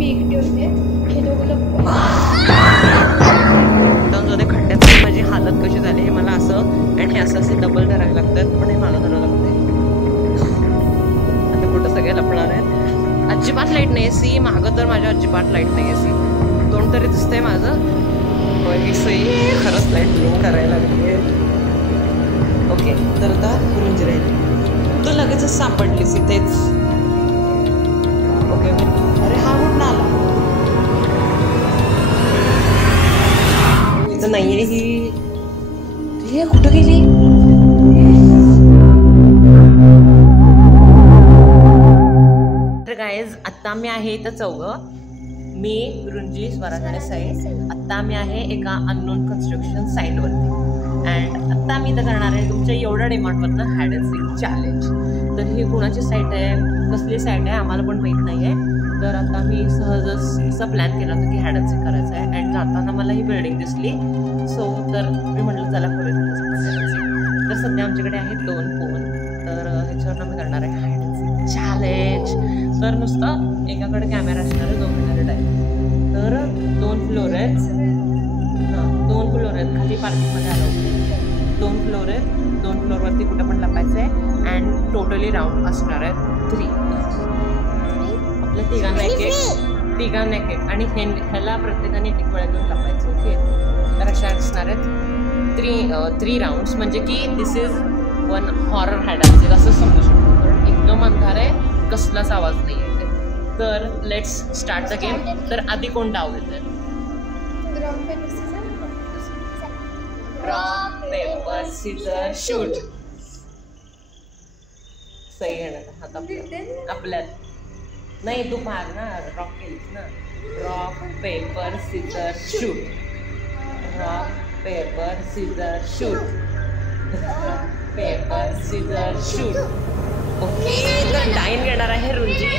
मी एकटे होते, हे दोघं लोक खड्ड्यात माझी हालत कशी झाली हे मला असं आणि हे असं असे डबल धरायला लागतात, पण हे मला धरावं लागते. आता कुठं सगळे लपणार आहेत. अजिबात लाईट नाही आहे सी मागं, तर माझ्या अजिबात लाईट नाही आहे सी. तोंड तरी दिसतंय माझं. सई खरंच लाईट ब्लिंक करायला लागली आहे. ओके, तर आता रुंजी राहिली. तू लगेचच सापडलीस इथेच. ओके, अरे हा कुठं आला? इथं नाही आहे ही. हे कुठं गेली? तर गाईज आत्ता मी आहे इथं चौघं. मी, रुंजी, स्वराज आणि साई. आत्ता आम्ही आहे एका अननोन कन्स्ट्रक्शन साईटवरती. अँड आत्ता मी इथं करणार आहे तुमच्या एवढ्या डिमांडवरनं हाईड अँड सीक चॅलेंज. तर ही कुणाची साईट आहे, कसली साईट आहे आम्हाला पण माहीत नाही आहे. तर आता मी सहजच असा प्लॅन केला होता की हाईड अँड सीक करायचं आहे. अँड जाताना मला ही बिल्डिंग दिसली. सो तर मी म्हटलं चला करूया. तर सध्या आमच्याकडे आहेत 2 फोन. तर ह्याच्यावर आम्ही करणार आहे हाईड अँड सीक चॅलेंज. तर नुसतं एकाकडे कॅमेरा असणार आहे, 2 मिनिट टाईम. तर 2 फ्लोर आहेत. हां, 2 फ्लोर आहेत. खाली पार्किंगमध्ये आलो. 2 फ्लोर आहेत. 2 फ्लोअरवरती कुठं पण लपायचं आहे. अँड टोटली राऊंड असणार आहेत 3. आपल्या तिघांना एक एक आणि ह्याला प्रत्येकाने एक वेळा घेऊन लपायचं. ओके, तर अशा असणार आहेत 3 राऊंड्स. म्हणजे की this is 1 horror hide and seek असं समजू शकतो. कारण एकदम अंधार आहे, कसलाच आवाज नाही आहे. तर लेट्स स्टार्ट द गेम. तर आधी कोण डाव घेतोय? Rock paper scissor shoot. सही आहे ना? हात आपल्यात नाही, तू मार ना. रॉक केलीस ना. Rock paper scissor shoot. Rock paper scissor shoot. Paper scissor shoot. Okay, तर टाईम घेणार आहे रुंजी.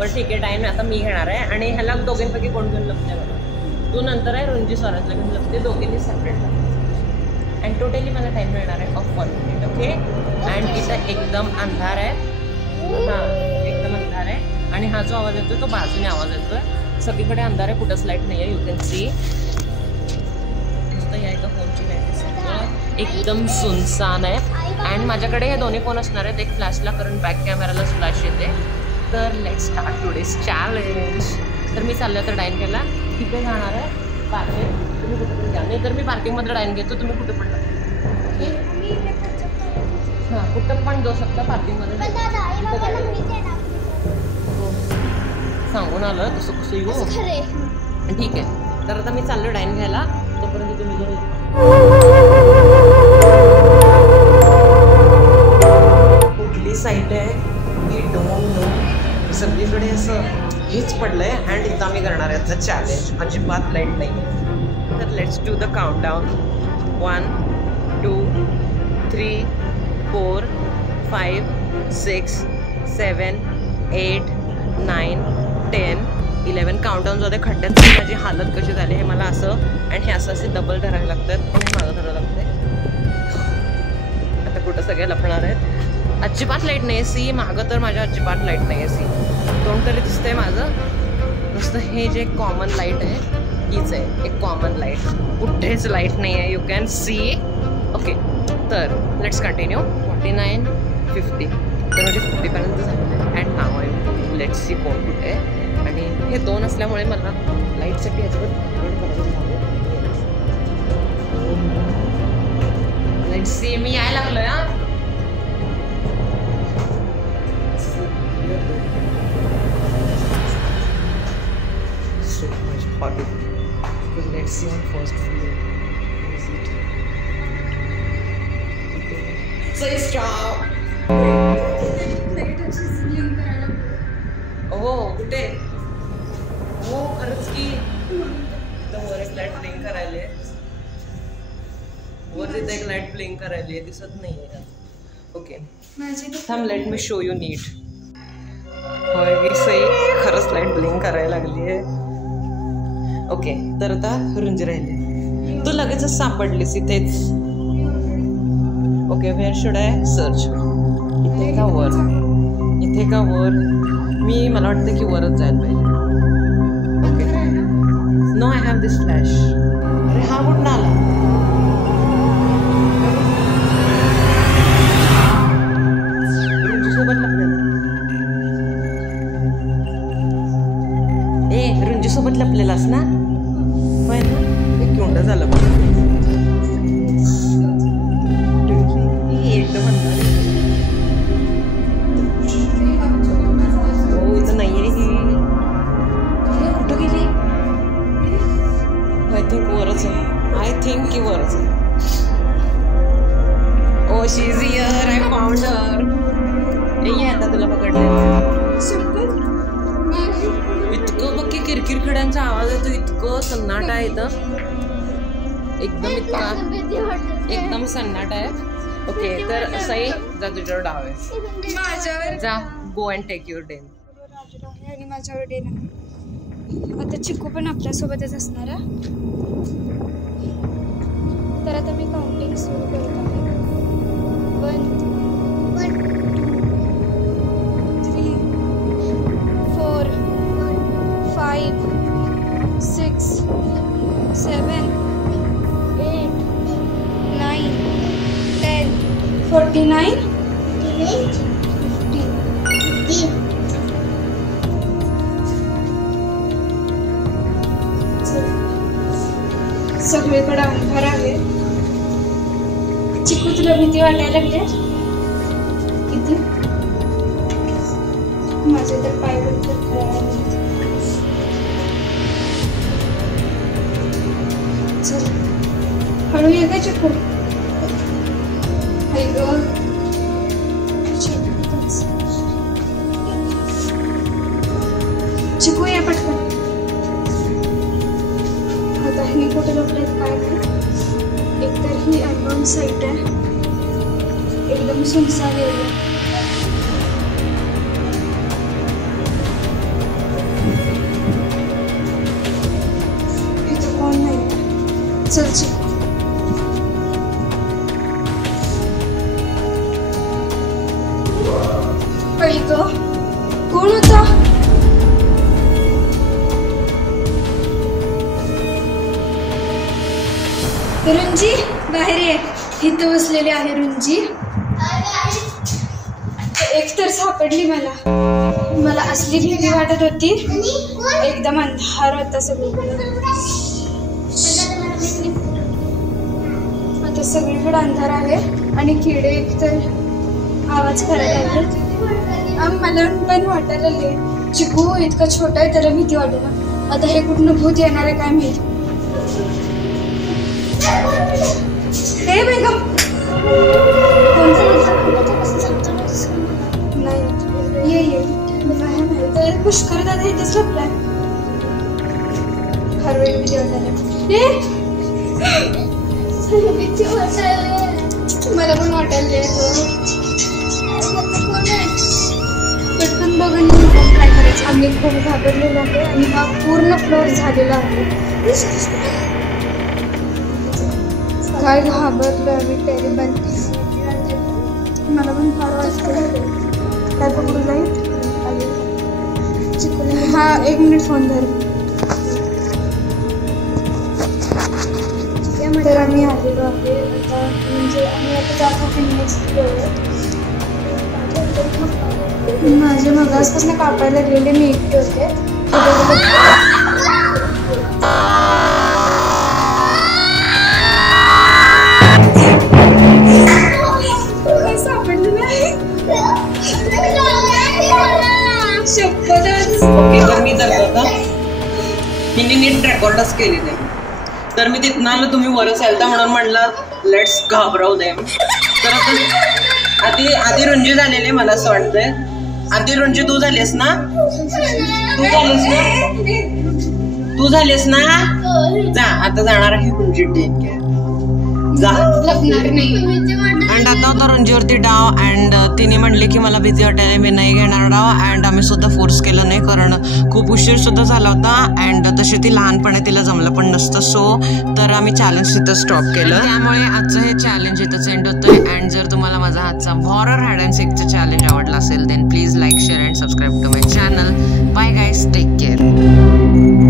पण ठीक आहे, टाईम आता मी घेणार आहे. आणि ह्याला दोघांपैकी कोण घेऊन लपते बघा. तू नंतर आहे रुंजी स्वराजला घेऊन लपते. दोघींनी सेपरेट लपते. अँड टोटली मला टाईम मिळणार आहे ऑफ 1 मिनिट. ओके, अँड इथं एकदम अंधार आहे. हां, एकदम अंधार आहे. आणि हा जो आवाज येतोय तो बाजूने आवाज येतोय. सगळीकडे अंधार आहे, कुठंच लाईट नाही आहे. You can see. नुसतं या एका फोनची लाईट दिसते. एकदम सुनसान आहे. अँड माझ्याकडे हे दोन्ही फोन असणार आहेत. एक फ्लॅशला, कारण बॅक कॅमेराला फ्लॅश येते. तर लेट्स स्टार्ट टुडेज चॅलेंज. तर मी चाललं तर डाईन केला. तिथे जाणार आहे पार्किंग. तुम्ही कुठे पण जा. नाही तर मी पार्किंगमध्ये डाईन घेतो, तुम्ही कुठे पण जा. हां, कुठं पण जाऊ शकता पार्किंगमध्ये. सांगून आलं तसं कसं येऊ. ठीक आहे, तर आता मी चाललो डाईन घ्यायला. तोपर्यंत तुम्ही जाऊ. कुठली साईट आहे मी डोंट नो. सगळीकडे असं हेच पडलंय. अँड इथं आम्ही करणार आहे आता चॅलेंज. अजिबात लाईट नाही. तर let's do the countdown. 1 2 3 4 5 6 7 8 9 10 11. Countdown जो खड्ड्यात माझी हालत कशी झाली हे मला असं आणि हे असं असे डबल धरायला लागतात, पण हे माझं धरावं लागतंय. आता कुठं सगळे लपणार आहेत. अजिबात लाईट नाही आहे सी मागं, तर माझ्या अजिबात लाईट नाही आहे सी. तोंड तरी दिसतंय माझं. नुसतं हे जे कॉमन लाईट आहे हीच आहे, एक कॉमन लाईट. कुठेच लाईट नाही आहे. You can see. ओके, तर लेट्स कंटिन्यू. 49 50. तर म्हणजे 50पर्यंत झालेलं आहे. अँड नाव आहे लेट्स सी कोण कुठे आहे. आणि हे 2 असल्यामुळे मला लाईटसाठी ह्याच्यावर लेट्स सी. मी यायला लागलोय. हा, so much horrible. Well, let's see on first floor. Is it? So stop. Oh, कुठे? हो, खरंच की. तर वर एक लाईट ब्लिंक करायली आहे. वर तिथे एक लाईट ब्लिंक करायली आहे, दिसत नाही आहे. ओके, थांब, लेट मी शो यू नीट. होय, खरंच लाईट ब्लिंक करायला लागली आहे. ओके, तर आता रुंजी राहिली. तू लगेचच सापडलीस इथेच. Okay, where should I search? इथे का वर? इथे आहे का वर? मला वाटतं की वरच जायला पाहिजे. Okay, no I have this flash. अरे हा कुठं आला? रुंजीसोबत लपलेला. रुंजीसोबत लपलेलास ना? होय ना? एक कोंडा झालं बघ. एकदम म्हणतात हो इथं नाही आहे ही. कुठं गेली? आय थिंक वरच आहे. आय थिंक की वरच आहे. Oh she is here. I found her. ये आता तुला पकडलं. इतकं बघ की किरकिर खड्यांचा आवाज येतो. इतकं सन्नाट आहे इथं. एकदम सन्नाट आहे. ओके तर सई जा तुझ्यावर डाव आहे. जा go and take your den. आणि माझ्यावर डेन आहे. आता चिकू पण आपल्यासोबतच असणार आहे. तर आता मी काउंटिंग सुरू करत आहे. 1 2 3 4 5 6 7 8 9 10 49 सगळीकडे अंधार आहे. चिकू तुला भीती वाटायला लागली? किती? माझे तर पाय चल हळू ये का चिकू? चिकू या पटकन. आता हे कुठे लपलेत काय नाही. एकतर ही अननोन साईट आहे. एकदम सुनसान एरिया. इथं कोण नाही. चल चिकू. कोण होता? रुंजी बाहेर ये. इथं बसलेली आहे रुंजी. एकतर सापडली मला असली भीती वाटत होती. एकदम अंधार होता सगळीकडे. आता सगळीकडे अंधार आहे आणि किडे एकतर आवाज करायला लागले. मला पण वाटायला लागले. चिकू इतका छोटा आहे त्याला भीती वाटते ना. आता हे कुठनं भूत येणार आहे काय माहिती. हे बेगम नाही ये पुष्कर दादा इथेच लपलाय. हर वेळ भीती वाटायला. मला पण वाटायला पटकन बघून काय करायचं. आम्ही खूप घाबरलेलो आहे आणि हा पूर्ण फ्लोर झालेला आहे. काय घाबरलो आम्ही. टेरिबल. मला पण फार वाटतं. काय पकडू जाईल? हा 1 मिनिट फोन धर. तर आम्ही आलेलो आहे आता. म्हणजे आम्ही आता जात आहोत नेक्स्ट फ्लोअर. माझे मगासपासून कापायला गेले. मी एकटे होते. सापडलं नाही. तर मी हिने नीट रेकॉर्डच केली नाही. तर मी तिथनं आलं. तुम्ही वरच आलता म्हणून म्हणलं लेट्स घाबराव देम. तर आधी रुंजी झालेली मला असं वाटतंय. आधी रुंजी तू झालीस ना? तू झालीस ना? जा आता जाणार आहे रुंजी. Take care. जा. लपणार नाही. अँड आता होता रुंजीवरती डाव अँड तिने म्हणली की मला भीती वाटायला मी नाही घेणार डाव अँड आम्ही सुद्धा फोर्स केलं नाही कारण खूप उशीर सुद्धा झाला होता अँड तशी ती लहानपणे तिला जमलं पण नसतं सो तर आम्ही चॅलेंज तिथं स्टॉप केलं. त्यामुळे आजचं हे चॅलेंज इथंच एंड होतंय अँड जर तुम्हाला माझा हातचा हॉरर हायड अँड सीकचं चॅलेंज आवडला असेल then please like share and subscribe to my channel. Bye guys, take care.